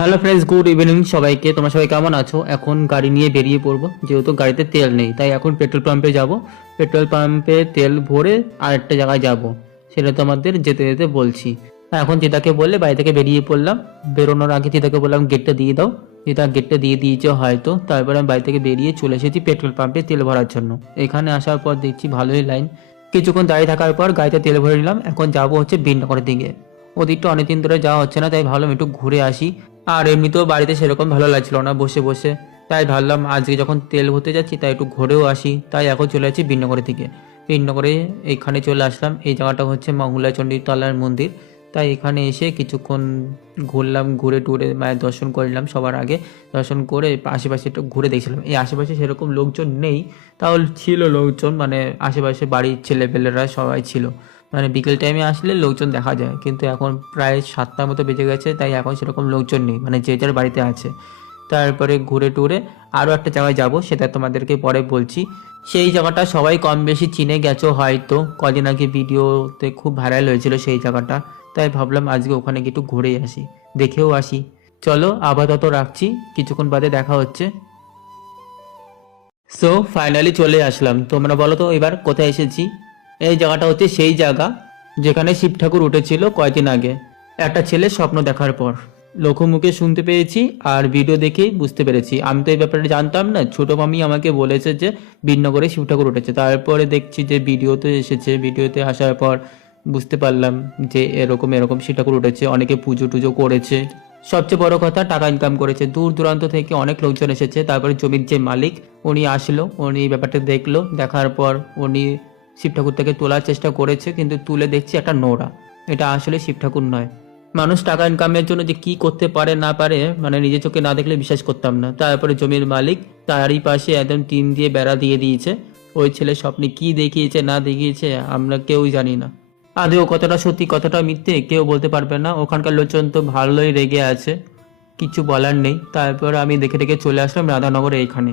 Hello friends, good evening সবাইকে। তোমরা সবাই কেমন আছো? এখন গাড়ি নিয়ে বেরিয়ে পড়বো, যেহেতু গাড়িতে তেল নেই তাই এখন পেট্রোল পাম্পে যাব। পেট্রোল পাম্পে তেল ভরে আরেকটা জায়গায় যাব, সেটা তোমাদের যেতে যেতে বলছি। এখন চিতাকে বললে বাড়ি থেকে বেরিয়ে পড়লাম। বেরোনোর আগে চিতাকে বললাম গেটটা দিয়ে দাও। চিতা গেটটা দিয়ে দিয়েছে হয়তো। তারপরে আমি বাড়ি থেকে বেরিয়ে চলে এসেছি পেট্রোল পাম্পে তেল ভরার জন্য। এখানে আসার পর দেখছি ভালোই লাইন। কিছুক্ষণ দাঁড়িয়ে থাকার পর গাড়িতে তেল ভরে নিলাম। এখন যাব হচ্ছে বিনগরের দিকে। ওদিকটা অনেকদিন ধরে যাওয়া হচ্ছে না, তাই ভাবলাম একটু ঘুরে আসি। আর এমনিতেও বাড়িতে সেরকম ভালো লাগছিল না বসে বসে, তাই ভাবলাম আজকে যখন তেল ভরতে যাচ্ছি তাই একটু ঘুরেও আসি। তাই এখন চলে যাচ্ছি বিনগরের দিকে। বিনগরে এখানে চলে আসলাম। এই জায়গাটা হচ্ছে মহুলা চণ্ডীর তলার মন্দির। তাই এখানে এসে কিছুক্ষণ ঘুরলাম, ঘুরে টুরে মায়ের দর্শন করলাম। সবার আগে দর্শন করে আশেপাশে একটু ঘুরে দেখছিলাম। এই আশেপাশে সেরকম লোকজন নেই, তাহলে ছিল লোকজন, মানে আশেপাশে বাড়ির ছেলেপেলেরা সবাই ছিল। মানে বিকেল টাইমে আসলে লোকজন দেখা যায়, কিন্তু এখন প্রায় 7টার মতো বেজে গেছে, তাই এখন সেরকম লোকজন নেই, মানে যে যার বাড়িতে আছে। তারপরে ঘুরে টুরে আরও একটা জায়গায় যাব, সেটা তোমাদেরকে পরে বলছি। সেই জায়গাটা সবাই কম বেশি চিনে গেছো হয়তো, কদিন আগে ভিডিওতে খুব ভাইরাল হয়েছিল সেই জায়গাটা। তাই ভাবলাম আজকে ওখানে গিয়ে একটু ঘুরেই আসি, দেখেও আসি। চলো আপাতত রাখছি, কিছুক্ষণ বাদে দেখা হচ্ছে। সো ফাইনালি চলে আসলাম। তোমরা বলো তো এবার কোথায় এসেছি? এই জায়গাটা হচ্ছে সেই জায়গা যেখানে শিব ঠাকুর উঠেছিল কয়েকদিন আগে, একটা ছেলে স্বপ্ন দেখার পর। লোকমুখে শুনতে পেয়েছি আর ভিডিও দেখেই বুঝতে পেরেছি। আমি তো এই ব্যাপারে জানতাম না, ছোট মামি আমাকে বলেছে যে বিনগরে শিব ঠাকুর উঠেছে। তারপরে দেখছি যে ভিডিওতে এসেছে, ভিডিওতে আসার পর বুঝতে পারলাম যে এরকম এরকম শিব ঠাকুর উঠেছে, অনেকে পুজো টুজো করেছে। সবচেয়ে বড় কথা, টাকা ইনকাম করেছে। দূর দূরান্ত থেকে অনেক লোকজন এসেছে। তারপরে জমির যে মালিক উনি আসলো, উনি ব্যাপারটা দেখলো, দেখার পর উনি শিব ঠাকুরটাকে তোলার চেষ্টা করেছে, কিন্তু তুলে দেখছি একটা নোড়া। এটা আসলে শিব ঠাকুর নয়। মানুষ টাকা ইনকামের জন্য যে কি করতে পারে না পারে, মানে নিজের চোখে না দেখলে বিশ্বাস করতাম না। তারপরে জমির মালিক তারই পাশে একদম টিন দিয়ে বেড়া দিয়ে দিয়েছে। ওই ছেলে স্বপ্নে কি দেখিয়েছে না দেখিয়েছে আমরা কেউই জানি না। আদৌ কতটা সত্যি কতটা মিথ্যে কেউ বলতে পারবে না। ওখানকার লোকজন তো ভালোই রেগে আছে, কিছু বলার নেই। তারপর আমি দেখে দেখে চলে আসলাম রাধানগরে। এইখানে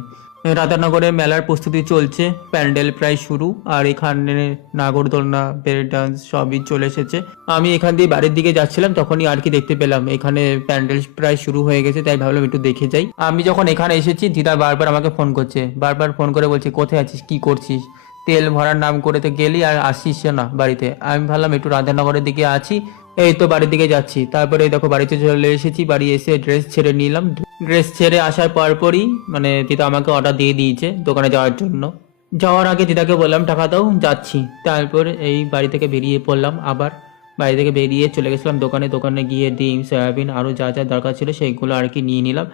রাধানগরে মেলার প্রস্তুতি চলছে, প্যান্ডেল প্রায় শুরু। আর এখানে নাগরদোলনা, ব্রেক ডান্স সবই চলে এসেছে। আমি এখান দিয়ে বাড়ির দিকে যাচ্ছিলাম, তখনই আর কি দেখতে পেলাম এখানে প্যান্ডেল প্রায় শুরু হয়ে গেছে। তাই ভাবলাম একটু দেখে যাই। আমি যখন এখানে এসেছি দিদা বারবার আমাকে ফোন করছে, বারবার ফোন করে বলছে কোথায় আছিস, কি করছিস? তেল ভরার নাম করে তো গেলি আর আসিস না বাড়িতে। আমি ভাবলাম একটু রাধানগরের দিকে আছি, এই তো বাড়ির দিকে যাচ্ছি। তারপরে দেখো বাড়িতে চলে এসেছি। বাড়ি এসে ড্রেস ছেড়ে নিলাম। ড্রেস ছেড়ে আসার পরপরই মানে দিদা আমাকে অর্ডার দিয়ে দিয়েছে দোকানে যাওয়ার জন্য। যাওয়ার আগে দিদাকে বললাম টাকা দাও, যাচ্ছি। তারপর এই বাড়ি থেকে বেরিয়ে পড়লাম। আবার বাড়ি থেকে বেরিয়ে চলে গেছিলাম দোকানে। দোকানে গিয়ে ডিম, সয়াবিন আরও যা যা দরকার ছিল সেইগুলো আর কি নিয়ে নিলাম।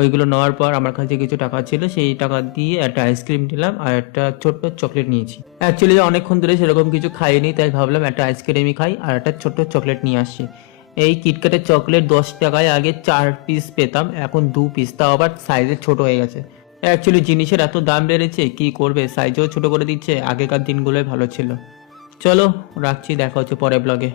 ওইগুলো নেওয়ার পর আমার কাছে কিছু টাকা ছিল, সেই টাকা দিয়ে একটা আইসক্রিম নিলাম আর একটা ছোট্ট চকলেট নিয়েছি। অ্যাকচুয়ালি অনেকক্ষণ ধরে সেরকম কিছু খাইনি, তাই ভাবলাম একটা আইসক্রিমই খাই আর একটা ছোট্ট চকলেট নিয়ে আসছি। এই কিটক্যাটের চকলেট 10 টাকায় আগে 4 পিস পেতাম, এখন 2 পিস, তাও আবার সাইজে ছোট হয়ে গেছে। অ্যাকচুয়ালি জিনিসের এত দাম বেড়েছে, কি করবে, সাইজেও ছোট করে দিচ্ছে। আগেকার দিনগুলোই ভালো ছিল। চলো রাখছি, দেখা হচ্ছে পরের ব্লগে।